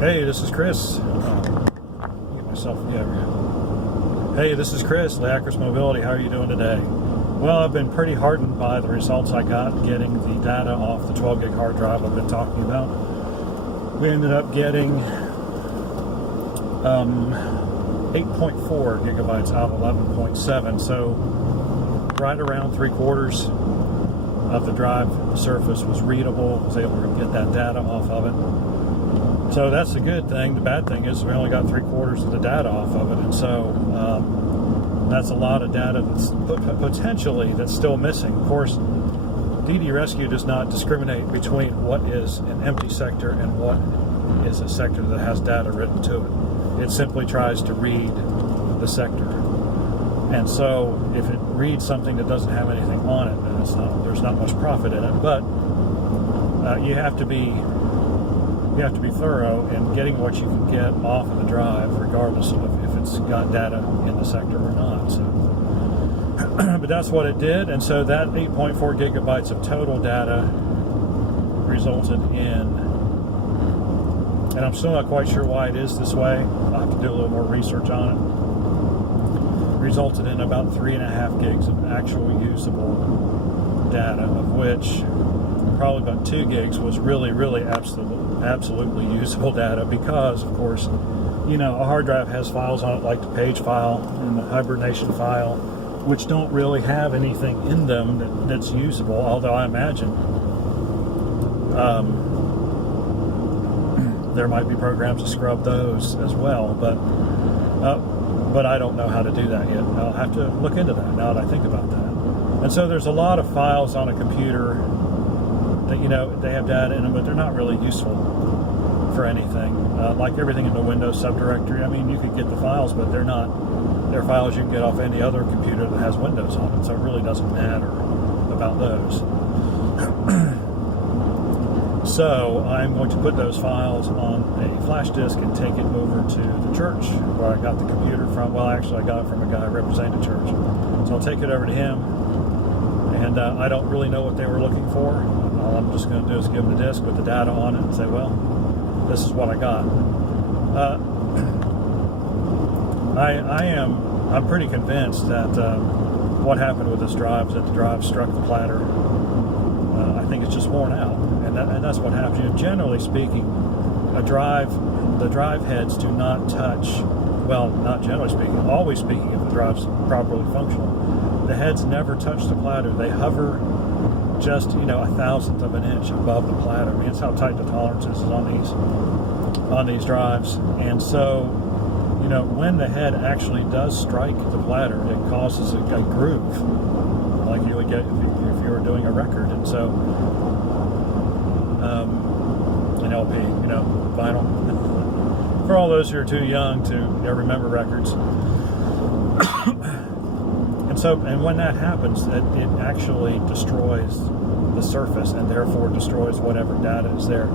Hey, this is Chris. Get myself together. Hey, this is Chris, Leacris Mobility. How are you doing today? Well, I've been pretty heartened by the results I got getting the data off the 12 gig hard drive I've been talking about. We ended up getting 8.4 gigabytes out of 11.7, so right around 3/4 of the drive surface was readable. I was able to get that data off of it. So that's a good thing. The bad thing is we only got 3/4 of the data off of it, and so that's a lot of data that's potentially that's still missing. Of course, DD Rescue does not discriminate between what is an empty sector and what is a sector that has data written to it. It simply tries to read the sector, and so if it reads something that doesn't have anything on it, then there's not much profit in it. But you have to be thorough in getting what you can get off of the drive, regardless of if it's got data in the sector or not. So, but that's what it did, and so that 8.4 gigabytes of total data resulted in, and I'm still not quite sure why it is this way. I'll have to do a little more research on it. Resulted in about 3.5 gigs of actual usable data, of which probably about 2 gigs was really absolutely usable data, because of course, you know, a hard drive has files on it like the page file and the hibernation file, which don't really have anything in them that's usable, although I imagine there might be programs to scrub those as well, but I don't know how to do that yet. I'll have to look into that now that I think about that. And so there's a lot of files on a computer that, you know, they have data in them, but they're not really useful for anything. Like everything in the Windows subdirectory, I mean, you could get the files, but they're files you can get off any other computer that has Windows on it, so it really doesn't matter about those. So I'm going to put those files on a flash disk and take it over to the church where I got the computer from. Well, actually, I got it from a guy representing the church. So I'll take it over to him, and I don't really know what they were looking for. All I'm just going to do is give them the disk with the data on it and say, well, this is what I got. I'm pretty convinced that what happened with this drive is that the drive struck the platter. I think it's just worn out, and that's what happens. You know, generally speaking, the drive heads do not touch. Well, not generally speaking, always speaking, if the drive's properly functional, the heads never touch the platter. They hover just, you know, 1/1000th of an inch above the platter. I mean, it's how tight the tolerance is on these drives, and so, you know, when the head actually does strike the platter, it causes a groove, like you would get if you were doing a record. And so, an LP, you know, vinyl. For all those who are too young to remember records. And when that happens, it actually destroys the surface and therefore destroys whatever data is there.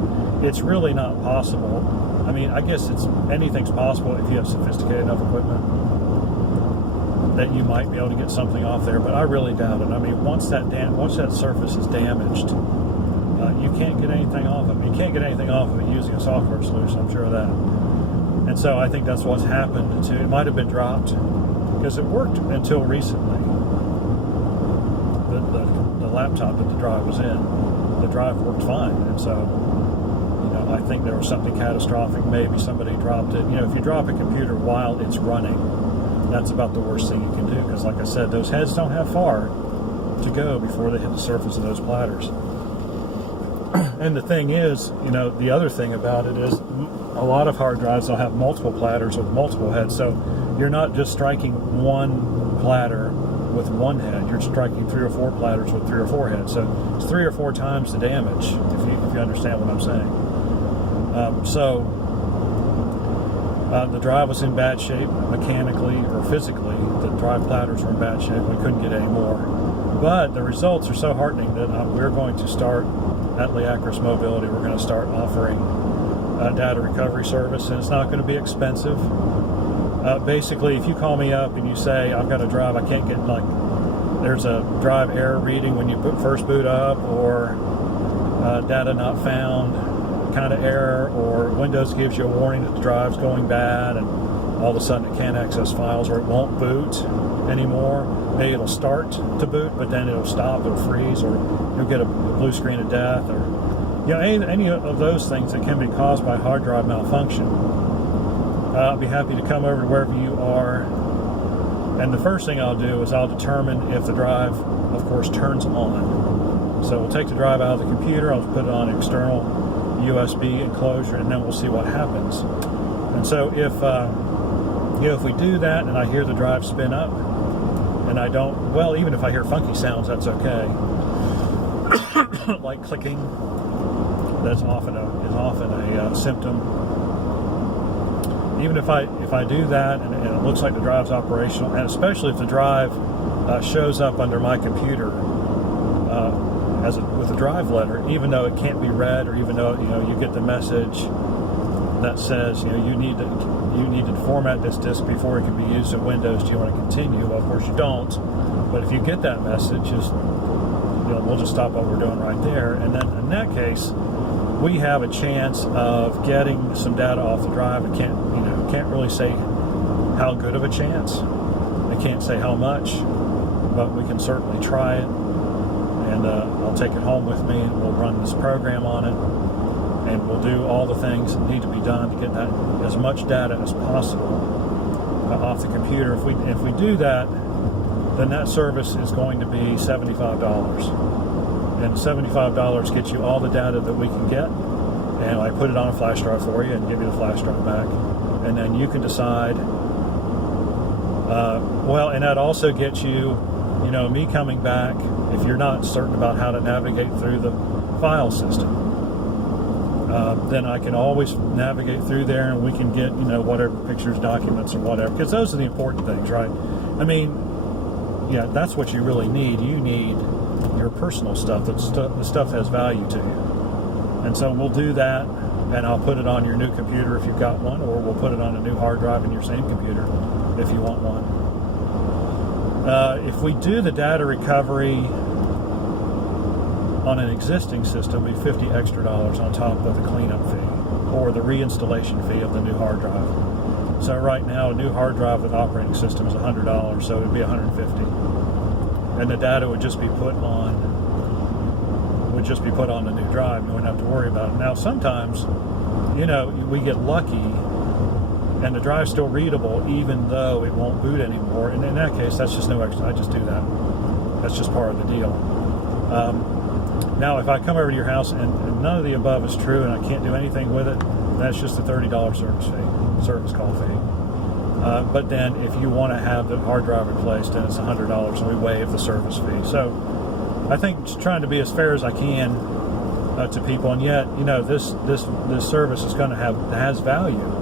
It's really not possible. I mean, I guess anything's possible if you have sophisticated enough equipment that you might be able to get something off there, but I really doubt it. I mean, once that surface is damaged, you can't get anything off of it. You can't get anything off of it using a software solution, I'm sure of that. And so I think that's what's happened to it. It might have been dropped, because it worked until recently. The laptop that the drive was in, the drive worked fine, and so, you know, I think there was something catastrophic. Maybe somebody dropped it. You know, if you drop a computer while it's running, that's about the worst thing you can do, because, like I said, those heads don't have far to go before they hit the surface of those platters. And the thing is, you know, the other thing about it is a lot of hard drives will have multiple platters with multiple heads, so you're not just striking one platter with one head, you're striking 3 or 4 platters with 3 or 4 heads, so it's 3 or 4 times the damage, if you understand what I'm saying. The drive was in bad shape, mechanically or physically. The drive platters were in bad shape. We couldn't get any more. But the results are so heartening that we're going to start, at Leacris Mobility, we're going to start offering a data recovery service, and it's not going to be expensive. Basically, if you call me up and you say, I've got a drive, I can't get, like, there's a drive error reading when you first boot up, or data not found, kind of error, or Windows gives you a warning that the drive's going bad, and all of a sudden it can't access files, or it won't boot anymore. Maybe it'll start to boot, but then it'll stop, it'll freeze, or you'll get a blue screen of death, or any of those things that can be caused by hard drive malfunction. I'll be happy to come over to wherever you are, and the first thing I'll do is I'll determine if the drive, of course, turns on. So we'll take the drive out of the computer, I'll put it on an external USB enclosure, and then we'll see what happens. And so if we do that and I hear the drive spin up, and I don't, well, even if I hear funky sounds, that's okay. Like clicking, that's often a symptom. Even if I do that and it looks like the drive's operational, and especially if the drive shows up under my computer with a drive letter, even though it can't be read, or even though you get the message that says you need to format this disk before it can be used in Windows. Do you want to continue? Well, of course you don't. But if you get that message, we'll just stop what we're doing right there. And then in that case, we have a chance of getting some data off the drive. I can't really say how good of a chance. I can't say how much, but we can certainly try it. And I'll take it home with me, and we'll run this program on it, and we'll do all the things that need to be done to get that as much data as possible off the computer. If we do that, then that service is going to be $75. And $75 gets you all the data that we can get, and I put it on a flash drive for you and give you the flash drive back, and then you can decide. And that also gets you, me coming back if you're not certain about how to navigate through the file system. Then I can always navigate through there, and we can get whatever pictures, documents, or whatever, because those are the important things, right? I mean, that's what you really need. You need your personal stuff. The stuff has value to you, and so we'll do that, and I'll put it on your new computer if you've got one, or we'll put it on a new hard drive in your same computer if you want one. If we do the data recovery on an existing system, it'll be $50 extra on top of the cleanup fee or the reinstallation fee of the new hard drive. So right now, a new hard drive with operating system is $100, so it'd be $150, and the data would just be put on the new drive. You wouldn't have to worry about it. Now, sometimes, we get lucky, and the drive's still readable even though it won't boot anymore. And in that case, that's just no extra. I just do that. That's just part of the deal. Now, if I come over to your house and none of the above is true, and I can't do anything with it, that's just a $30 service call fee. But then if you want to have the hard drive replaced, then it's $100, and we waive the service fee. So I think just trying to be as fair as I can to people, and yet this service is going to has value.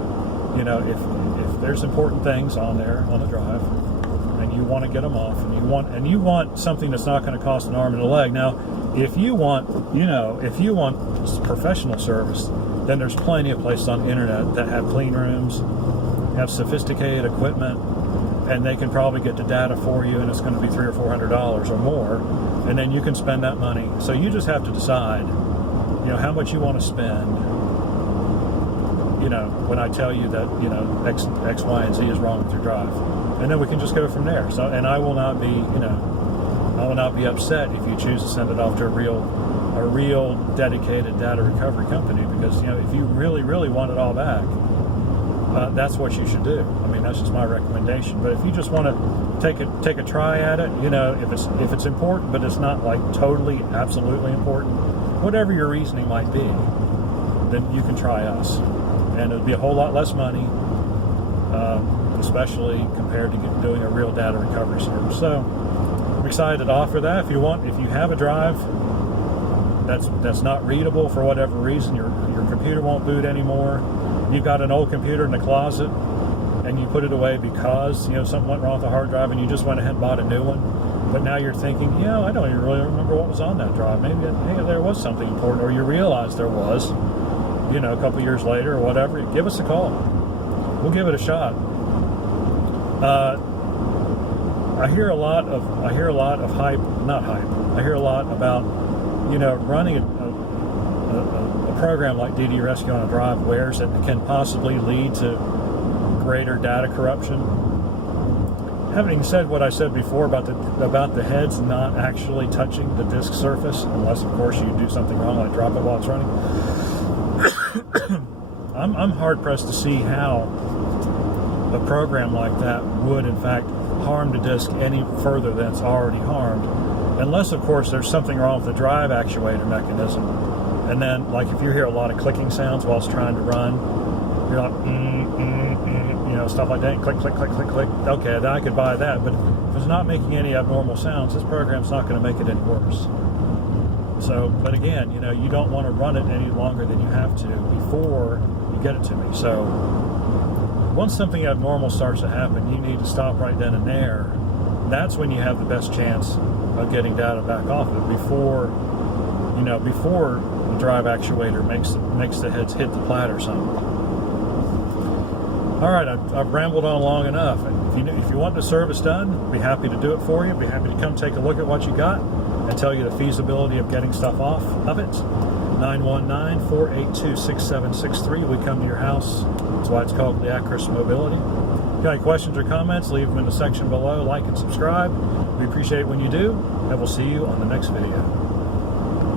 If there's important things on there on the drive, and you want to get them off, and you want something that's not going to cost an arm and a leg. Now, if you want professional service, then there's plenty of places on the internet that have clean rooms, have sophisticated equipment, and they can probably get the data for you, and it's going to be $300 or $400 or more, and then you can spend that money. So you just have to decide, how much you want to spend. When I tell you that X, Y, and Z is wrong with your drive, and then we can just go from there. So, and I will not be upset if you choose to send it off to a real dedicated data recovery company, because if you really, really want it all back, that's what you should do. I mean, that's just my recommendation. But if you just want to take a try at it, if it's important, but it's not like totally, absolutely important, whatever your reasoning might be, then you can try us. And it'll be a whole lot less money, especially compared to doing a real data recovery service. So I'm excited to offer that. If you have a drive that's not readable for whatever reason, your computer won't boot anymore, you've got an old computer in the closet, and you put it away because something went wrong with the hard drive, and you just went ahead and bought a new one, but now you're thinking, I don't even really remember what was on that drive. Maybe there was something important, or you realize there was. A couple years later or whatever, give us a call. We'll give it a shot. I hear a lot of hype, not hype. I hear a lot about, running a program like DD Rescue on a drive wears, it can possibly lead to greater data corruption. Having said what I said before about the heads not actually touching the disk surface, unless of course you do something wrong like drop it while it's running, I'm hard pressed to see how a program like that would in fact harm the disk any further than it's already harmed, unless of course there's something wrong with the drive actuator mechanism. And then, like, if you hear a lot of clicking sounds while it's trying to run, you're like, you know, stuff like that, click, click, click, click, click. Okay, then I could buy that. But if it's not making any abnormal sounds, this program's not going to make it any worse. So, but again, you know, you don't want to run it any longer than you have to before you get it to me. So, once something abnormal starts to happen, you need to stop right then and there. That's when you have the best chance of getting data back off of it before the drive actuator makes the heads hit the plat or something. All right, I've rambled on long enough. If you want the service done, I'd be happy to do it for you. Be happy to come take a look at what you got and tell you the feasibility of getting stuff off of it. 919-482-6763. We come to your house. That's why it's called Leacris Mobility. If you got any questions or comments, leave them in the section below. Like and subscribe. We appreciate it when you do, and we'll see you on the next video.